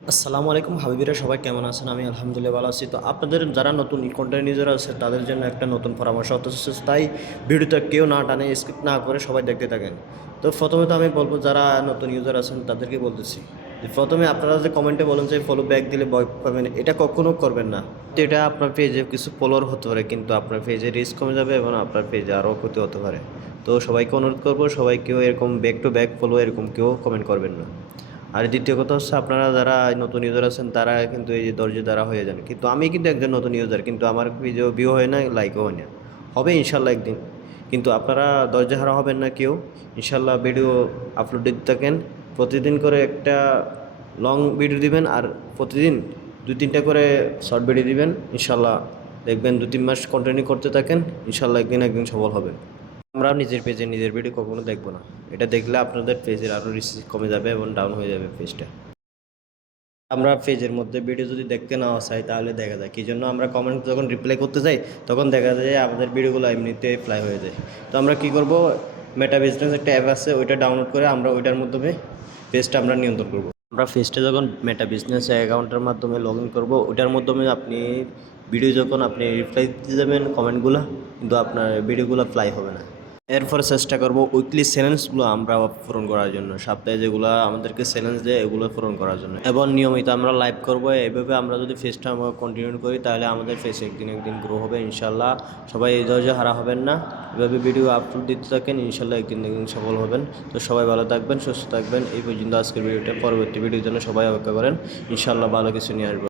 আসসালামু আলাইকুম হাবিবিরা, সবাই কেমন আছেন? আমি আলহামদুলিল্লাহ ভালো আছি। তো আপনাদের যারা নতুন কন্টেন্ট ইউজার আছে তাদের জন্য একটা নতুন পরামর্শ হতে চলেছে। তাই ভিডিওটা কেউ না টানে, স্কিপ না করে সবাই দেখতে থাকেন। তো প্রথমে তো আমি বলবো, যারা নতুন ইউজার আছেন তাদেরকে বলতেছি যে প্রথমে আপনারা যে কমেন্টে বলেন যে ফলো ব্যাক দিলে ভয় পাবেন, এটা কখনো করবেন না। তো এটা আপনার পেজে কিছু ফলোয়ার হতে পারে, কিন্তু আপনার পেজে রিস্ক কমে যাবে এবং আপনার পেজে আরও ক্ষতি হতে পারে। তো সবাইকে অনুরোধ করবো, সবাই কেউ এরকম ব্যাক টু ব্যাক ফলো এরকম কেউ কমেন্ট করবেন না। আর দ্বিতীয় কথা হচ্ছে, আপনারা যারা নতুন ইউজার আছেন তারা কিন্তু এই যে ধৈর্য দ্বারা হয়ে যান, কিন্তু আমি কিন্তু একজন নতুন ইউজার, কিন্তু আমার ভিডিও ভিউ হয় না, লাইকও হয় না। হবে ইনশাল্লাহ একদিন। কিন্তু আপনারা ধৈর্য হারা হবেন না কেউ। ইনশাল্লাহ ভিডিও আপলোড দিতে থাকেন। প্রতিদিন করে একটা লং ভিডিও দিবেন, আর প্রতিদিন 2-3টা করে শর্ট ভিডিও দিবেন। ইনশাল্লাহ দেখবেন 2-3 মাস কন্টিনিউ করতে থাকেন, ইনশাল্লাহ একদিন সফল হবেন। আমরা নিজের পেজে নিজের ভিডিও কখনো দেখবো না। এটা দেখলে আপনাদের পেজের আরও রিচ কমে যাবে এবং ডাউন হয়ে যাবে পেজটা। আমরা পেজের মধ্যে ভিডিও যদি দেখতে না চাই তাহলে দেখা যায় কী জন্য আমরা কমেন্ট যখন রিপ্লাই করতে যাই, তখন দেখা যায় যে আমাদের ভিডিওগুলো এমনিতে ফ্লাই হয়ে যায়। তো আমরা কী করব, মেটা বিজনেস একটা অ্যাপ আছে, ওইটা ডাউনলোড করে আমরা ওইটার মাধ্যমে পেজটা আমরা নিয়ন্ত্রণ করব। আমরা পেজটা যখন মেটা বিজনেস অ্যাকাউন্টের মাধ্যমে লগ ইন করবো, ওইটার মাধ্যমে আপনি ভিডিও যখন আপনি রিপ্লাই দিতে যাবেন কমেন্টগুলো, কিন্তু আপনার ভিডিওগুলো ফ্লাই হবে না। এরপরে চেষ্টা করব উইকলি চ্যালেঞ্জগুলো আমরা পূরণ করার জন্য, সপ্তাহে যেগুলো আমাদেরকে চ্যালেঞ্জ দেয় এগুলো পূরণ করার জন্য, এবং নিয়মিত আমরা লাইভ করব। এইভাবে আমরা যদি ফেসটা আমরা কন্টিনিউ করি তাহলে আমাদের ফেস একদিন গ্রো হবে ইনশাল্লাহ। সবাই এই ধৈর্য হারা হবেন না, এভাবে ভিডিও আপলোড দিতে থাকেন, ইনশাল্লাহ একদিন সফল হবেন। তো সবাই ভালো থাকবেন, সুস্থ থাকবেন। এই পর্যন্ত আজকের ভিডিওটা, পরবর্তী ভিডিওর জন্য সবাই অপেক্ষা করেন। ইনশাল্লাহ ভালো কিছু নিয়ে আসবো।